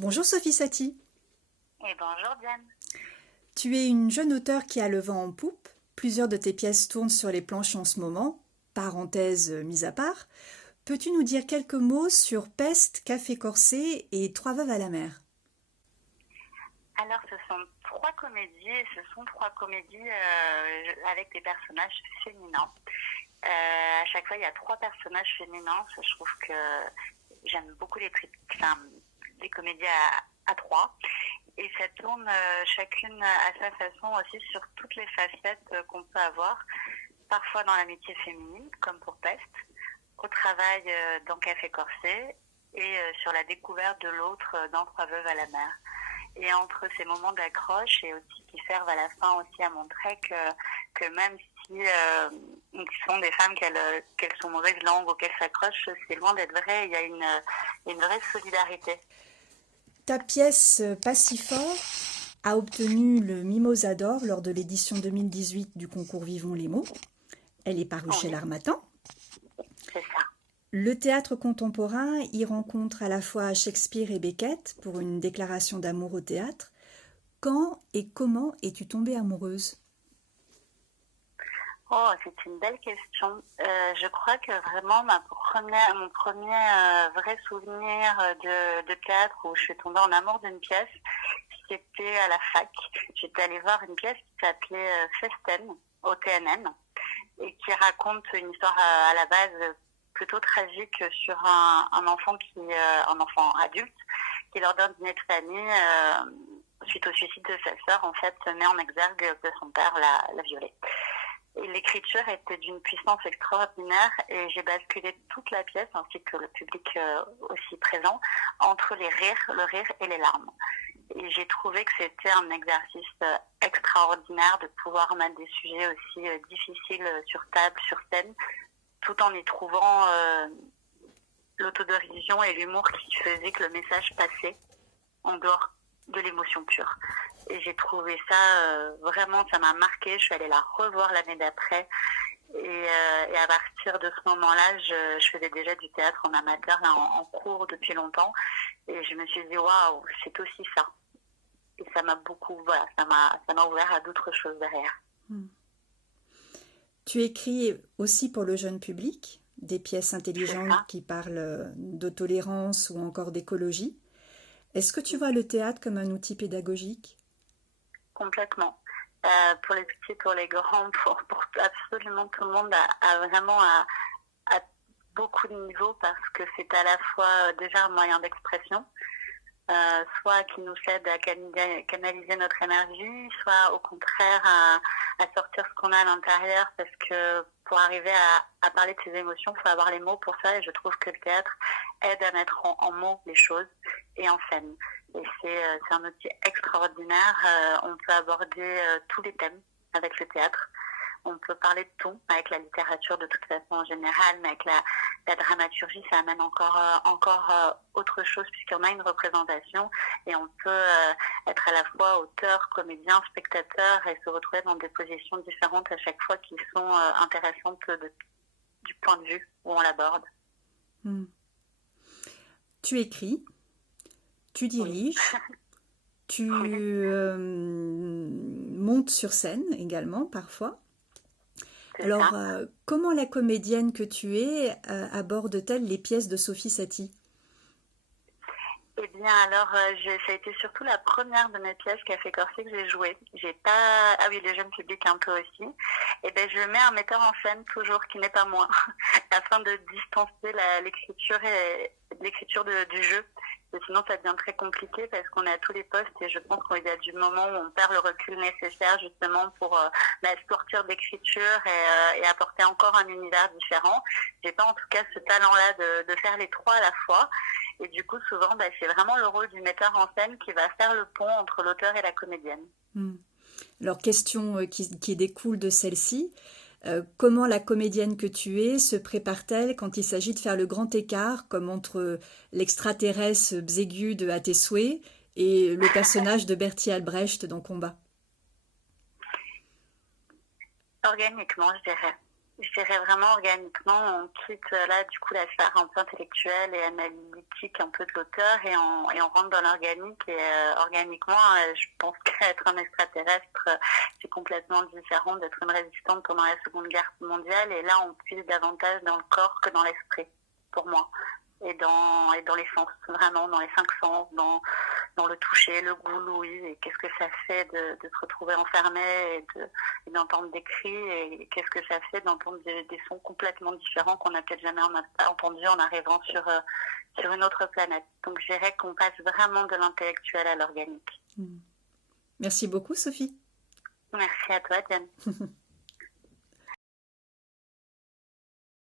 Bonjour Sophie Satie. Et bonjour Diane. Tu es une jeune auteure qui a le vent en poupe. Plusieurs de tes pièces tournent sur les planches en ce moment, parenthèse mise à part. Peux-tu nous dire quelques mots sur Peste, Café Corsé et Trois veuves à la mer? Alors ce sont trois comédies et ce sont trois comédies avec des personnages féminins. À chaque fois il y a trois personnages féminins. Je trouve que j'aime beaucoup les comédies à trois. Et ça tourne chacune à sa façon aussi sur toutes les facettes qu'on peut avoir, parfois dans l'amitié féminine, comme pour Peste, au travail dans Café Corsé et sur la découverte de l'autre dans Trois veuves à la mer. Et entre ces moments d'accroche et aussi qui servent à la fin aussi à montrer que même si ils sont des femmes qu'elles sont mauvaises langues ou qu'elles s'accrochent, c'est loin d'être vrai, il y a une vraie solidarité. Ta pièce Pas si fort a obtenu le Mimosa d'or lors de l'édition 2018 du concours Vivons les mots. Elle est parue chez Oui, l'Harmattan. c'est ça. Le théâtre contemporain y rencontre à la fois Shakespeare et Beckett pour une déclaration d'amour au théâtre. Quand et comment es-tu tombée amoureuse? Oh, c'est une belle question. Je crois que vraiment mon premier vrai souvenir de théâtre où je suis tombée en amour d'une pièce, c'était à la fac. J'étais allée voir une pièce qui s'appelait Festen au TNN et qui raconte une histoire à la base plutôt tragique sur un enfant adulte qui lors d'un dîner de famille, suite au suicide de sa sœur, en fait, se met en exergue que son père l'a violée. Et l'écriture était d'une puissance extraordinaire et j'ai basculé toute la pièce, ainsi que le public aussi présent, entre le rire et les larmes. Et j'ai trouvé que c'était un exercice extraordinaire de pouvoir mettre des sujets aussi difficiles sur table, sur scène, tout en y trouvant l'autodérision et l'humour qui faisait que le message passait en dehors de l'émotion pure. Et j'ai trouvé ça vraiment, ça m'a marqué. Je suis allée la revoir l'année d'après. Et à partir de ce moment-là, je faisais déjà du théâtre en amateur, là, en cours depuis longtemps. Et je me suis dit, waouh, c'est aussi ça. Et ça m'a beaucoup, voilà, ça m'a ouvert à d'autres choses derrière. Tu écris aussi pour le jeune public, des pièces C'est intelligentes ça. qui parlent de tolérance ou encore d'écologie. Est-ce que tu vois le théâtre comme un outil pédagogique? Complètement. Pour les petits, pour les grands, pour absolument tout le monde, a vraiment à beaucoup de niveaux parce que c'est à la fois déjà un moyen d'expression, soit qui nous aide à canaliser notre énergie, soit au contraire à sortir ce qu'on a à l'intérieur parce que pour arriver à parler de ses émotions, il faut avoir les mots pour ça et je trouve que le théâtre aide à mettre en mots les choses et en scène. Et c'est un outil extraordinaire. On peut aborder tous les thèmes avec le théâtre. On peut parler de tout avec la littérature de toute façon en général, mais avec la dramaturgie, ça amène encore autre chose puisqu'on a une représentation et on peut être à la fois auteur, comédien, spectateur et se retrouver dans des positions différentes à chaque fois qui sont intéressantes du point de vue où on l'aborde. Hmm. Tu écris, tu Oui, diriges, tu oui, montes sur scène également parfois. c'est Alors, ça. comment la comédienne que tu es aborde-t-elle les pièces de Sophie Satie? Eh bien, alors, ça a été surtout la première de mes pièces Café Corsé que j'ai jouée. J'ai pas, ah oui, les jeunes publics un peu aussi. Et ben, je mets un metteur en scène toujours qui n'est pas moi, afin de distancer l'écriture du jeu. Et sinon, ça devient très compliqué parce qu'on est à tous les postes et je pense qu'il y a du moment où on perd le recul nécessaire justement pour sortir d'écriture et apporter encore un univers différent. J'ai pas en tout cas ce talent-là de faire les trois à la fois. Et du coup, souvent, c'est vraiment le rôle du metteur en scène qui va faire le pont entre l'auteur et la comédienne. Hmm. Alors, question qui découle de celle-ci. Comment la comédienne que tu es se prépare-t-elle quand il s'agit de faire le grand écart, comme entre l'extraterrestre Bzégude de À tes souhaits et le personnage de Bertie Albrecht dans Combat? Organiquement, je dirais. Je dirais vraiment organiquement, on quitte là du coup la sphère un peu intellectuelle et analytique un peu de l'auteur et on rentre dans l'organique et organiquement je pense qu'être un extraterrestre c'est complètement différent d'être une résistante pendant la Seconde Guerre mondiale et là on puise davantage dans le corps que dans l'esprit pour moi et dans les sens, vraiment dans les 5 sens, dans le toucher, le goût, l'ouïe, et qu'est-ce que ça fait de se retrouver enfermé et d'entendre des cris, et qu'est-ce que ça fait d'entendre des sons complètement différents qu'on n'a peut-être jamais entendus en arrivant sur une autre planète. Donc je dirais qu'on passe vraiment de l'intellectuel à l'organique. Merci beaucoup, Sophie. Merci à toi, Diane.